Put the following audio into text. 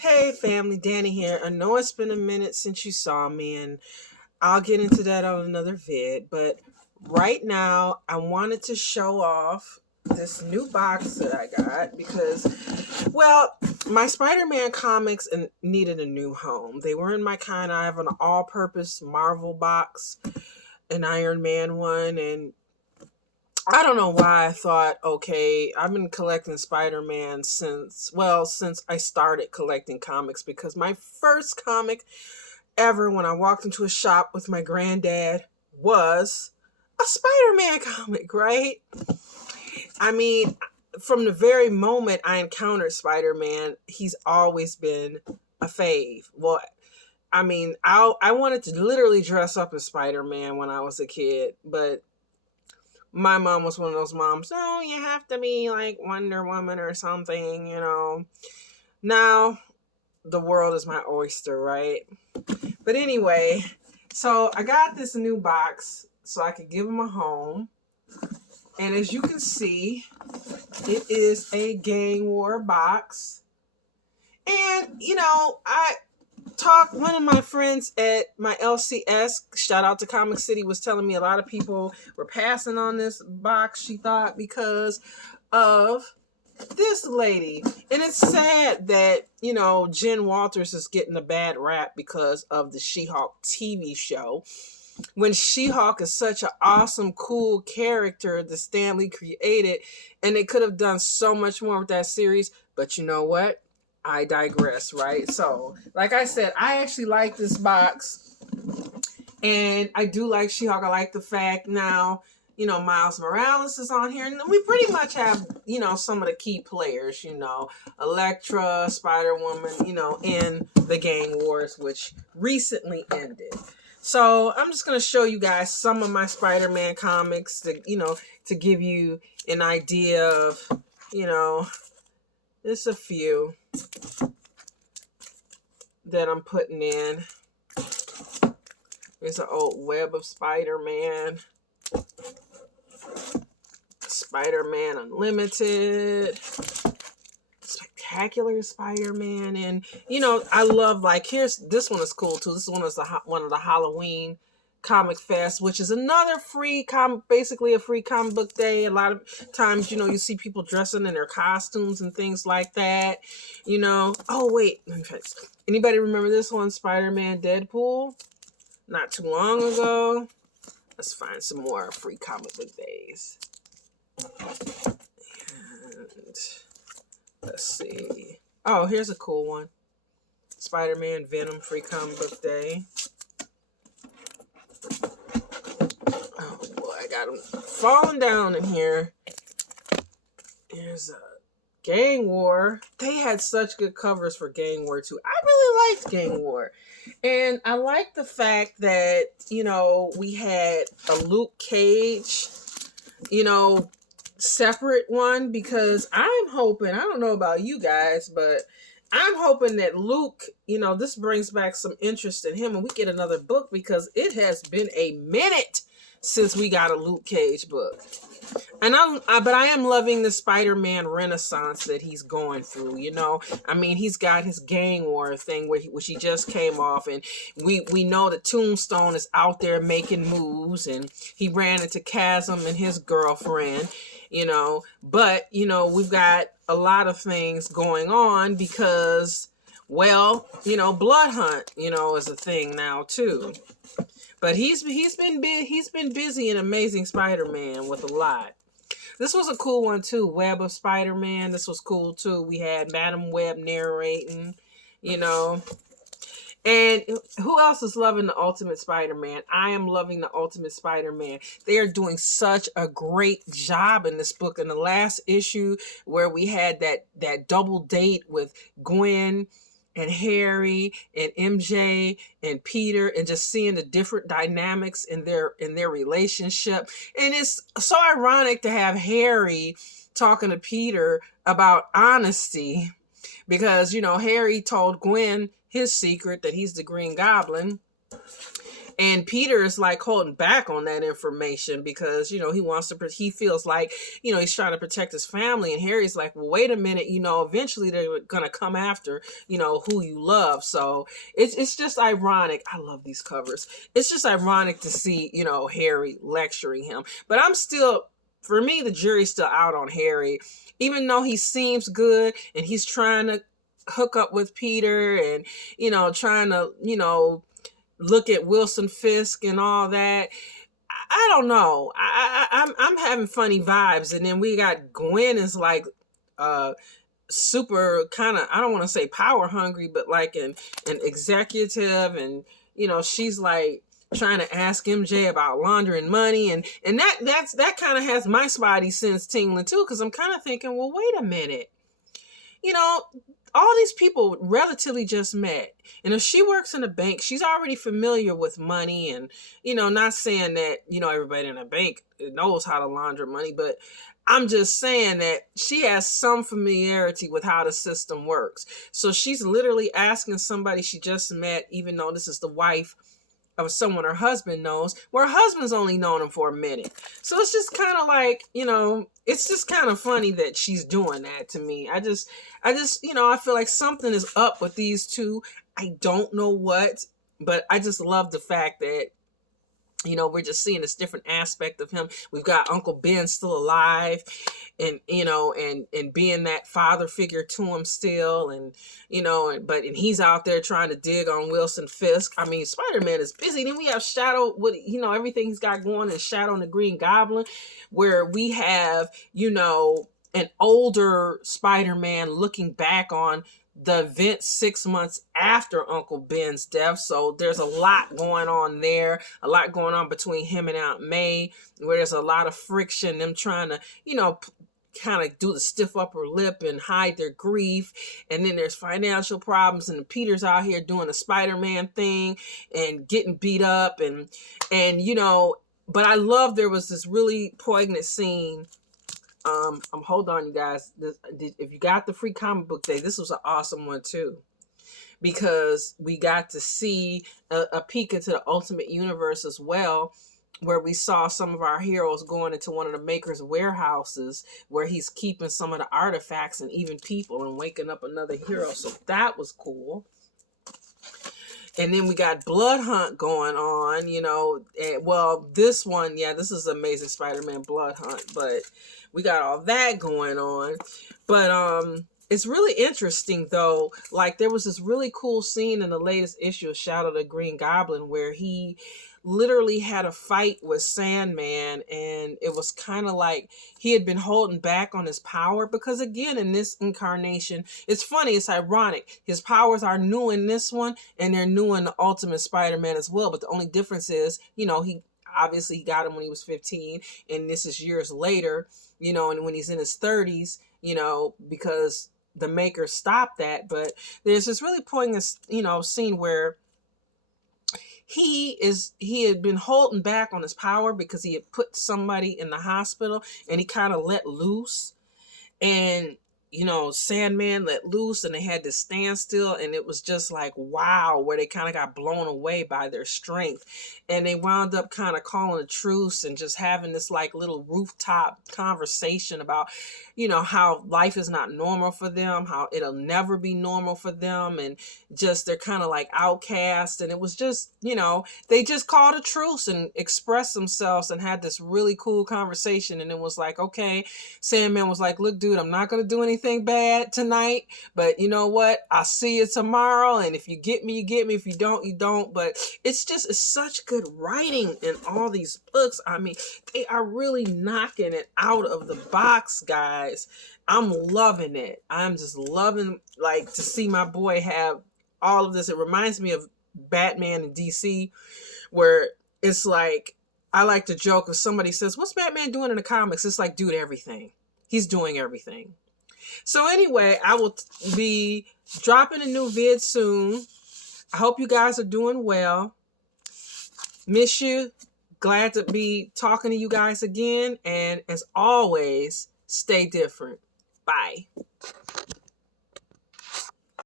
Hey family, Danny here. I know it's been a minute since you saw me, and I'll get into that on another vid. But right now, I wanted to show off this new box that I got because, well, my Spider-Man comics needed a new home. They were in my kind. I have an all-purpose Marvel box, an Iron Man one, and I don't know why I thought, okay, I've been collecting Spider-Man since I started collecting comics because my first comic ever when I walked into a shop with my granddad was a Spider-Man comic, right? I mean, from the very moment I encountered Spider-Man, he's always been a fave. Well, I mean, I wanted to literally dress up as Spider-Man when I was a kid, but my mom was one of those moms, oh, you have to be like Wonder Woman or something. Now the world is my oyster, right? But anyway, so I got this new box so I could give him a home. And as you can see, it is a Gang War box. And, one of my friends at my LCS, shout out to Comic City, was telling me a lot of people were passing on this box, she thought, because of this lady. And it's sad that, Jen Walters is getting a bad rap because of the She-Hulk TV show. When She-Hulk is such an awesome, cool character that Stan Lee created, and they could have done so much more with that series. But you know what? I digress, right? So, like I said, I actually like this box. And I do like She-Hulk. I like the fact now, Miles Morales is on here. And we pretty much have, some of the key players, Elektra, Spider-Woman, in the Gang Wars, which recently ended. So I'm just going to show you guys some of my Spider-Man comics to give you an idea of, there's a few that I'm putting in. There's an old Web of Spider-Man. Spider-Man Unlimited. Spectacular Spider-Man. And, I love, this one is cool too. This one is one of the Halloween Comic Fest, which is another free basically a free comic book day. A lot of times, you see people dressing in their costumes and things like that. Oh, wait. Anybody remember this one, Spider-Man Deadpool? Not too long ago. Let's find some more free comic book days. And let's see. Oh, here's a cool one. Spider-Man Venom free comic book day. Oh boy, I got them falling down in here. Here's a Gang War. They had such good covers for Gang War too. I really liked Gang War. And I like the fact that, we had a Luke Cage, separate one, because I'm hoping, I don't know about you guys, but I'm hoping that Luke, this brings back some interest in him and we get another book, because it has been a minute since we got a Luke Cage book. And but I am loving the Spider-Man renaissance that he's going through. He's got his Gang War thing which he just came off, and we know that Tombstone is out there making moves, and he ran into Chasm and his girlfriend. But we've got a lot of things going on because, Blood Hunt, is a thing now too. But he's been busy in Amazing Spider-Man with a lot. This was a cool one too, Web of Spider-Man. This was cool too. We had Madam Web narrating, And who else is loving the Ultimate Spider-Man? I am loving the Ultimate Spider-Man. They are doing such a great job in this book. In the last issue where we had that double date with Gwen and Harry and MJ and Peter, and just seeing the different dynamics in their relationship. And it's so ironic to have Harry talking to Peter about honesty, because Harry told Gwen his secret, that he's the Green Goblin, And Peter is like holding back on that information because, he feels like, he's trying to protect his family. And Harry's like, well, wait a minute, eventually they're going to come after, who you love. So it's just ironic. I love these covers. It's just ironic to see, Harry lecturing him. But for me, the jury's still out on Harry, even though he seems good and he's trying to hook up with Peter and, trying to, look at Wilson Fisk and all that. I don't know. I'm having funny vibes. And then we got Gwen is like super kind of, I don't want to say power hungry, but like an executive, and she's like trying to ask MJ about laundering money, and that kind of has my spidey sense tingling too, because I'm kind of thinking, well, wait a minute, all these people relatively just met. And if she works in a bank, she's already familiar with money, and, not saying that, everybody in a bank knows how to launder money, but I'm just saying that she has some familiarity with how the system works. So she's literally asking somebody she just met, even though this is the wife of someone her husband knows, where her husband's only known him for a minute. So it's just kind of like, it's just kind of funny that she's doing that to me. I just, I feel like something is up with these two. I don't know what, but I just love the fact that, we're just seeing this different aspect of him. We've got Uncle Ben still alive, and, and being that father figure to him still, and, and he's out there trying to dig on Wilson Fisk. I mean, Spider-Man is busy. Then we have Shadow with, everything he's got going in Shadow and the Green Goblin, where we have, an older Spider-Man looking back on the event 6 months after Uncle Ben's death. So there's a lot going on there, a lot going on between him and Aunt May, where there's a lot of friction, them trying to, kind of do the stiff upper lip and hide their grief. And then there's financial problems, and Peter's out here doing the Spider-Man thing and getting beat up, and but I love, there was this really poignant scene. Hold on, you guys. If you got the free comic book day, this was an awesome one too, because we got to see a peek into the Ultimate Universe as well, where we saw some of our heroes going into one of the Maker's warehouses, where he's keeping some of the artifacts and even people, and waking up another hero. So that was cool. And then we got Blood Hunt going on, this one, this is Amazing Spider-Man Blood Hunt, but we got all that going on. But it's really interesting though. Like, there was this really cool scene in the latest issue of Shadow the Green Goblin where he literally had a fight with Sandman, and it was kind of like he had been holding back on his power, because again, in this incarnation, it's funny, it's ironic, his powers are new in this one and they're new in the Ultimate Spider-Man as well, but the only difference is, he obviously got him when he was 15, and this is years later, and when he's in his 30s, because the Maker stopped that. But there's this really poignant, scene where he had been holding back on his power because he had put somebody in the hospital, and he kind of let loose, and Sandman let loose, and they had to stand still, and it was just like, wow, where they kind of got blown away by their strength, and they wound up kind of calling a truce and just having this like little rooftop conversation about, how life is not normal for them, how it'll never be normal for them, and just they're kind of like outcast. And it was just, they just called a truce and expressed themselves and had this really cool conversation. And it was like, okay, Sandman was like, look, dude, I'm not going to do anything bad tonight, but you know what? I'll see you tomorrow. And if you get me, you get me. If you don't, you don't. But it's such good writing in all these books. I mean, they are really knocking it out of the box, guys. I'm loving it. I'm just loving, like, to see my boy have all of this. It reminds me of Batman and DC, where it's like, I like to joke if somebody says, what's Batman doing in the comics? It's like, dude, everything. He's doing everything. So anyway, I will be dropping a new vid soon. I hope you guys are doing well. Miss you. Glad to be talking to you guys again. And as always, stay different. Bye.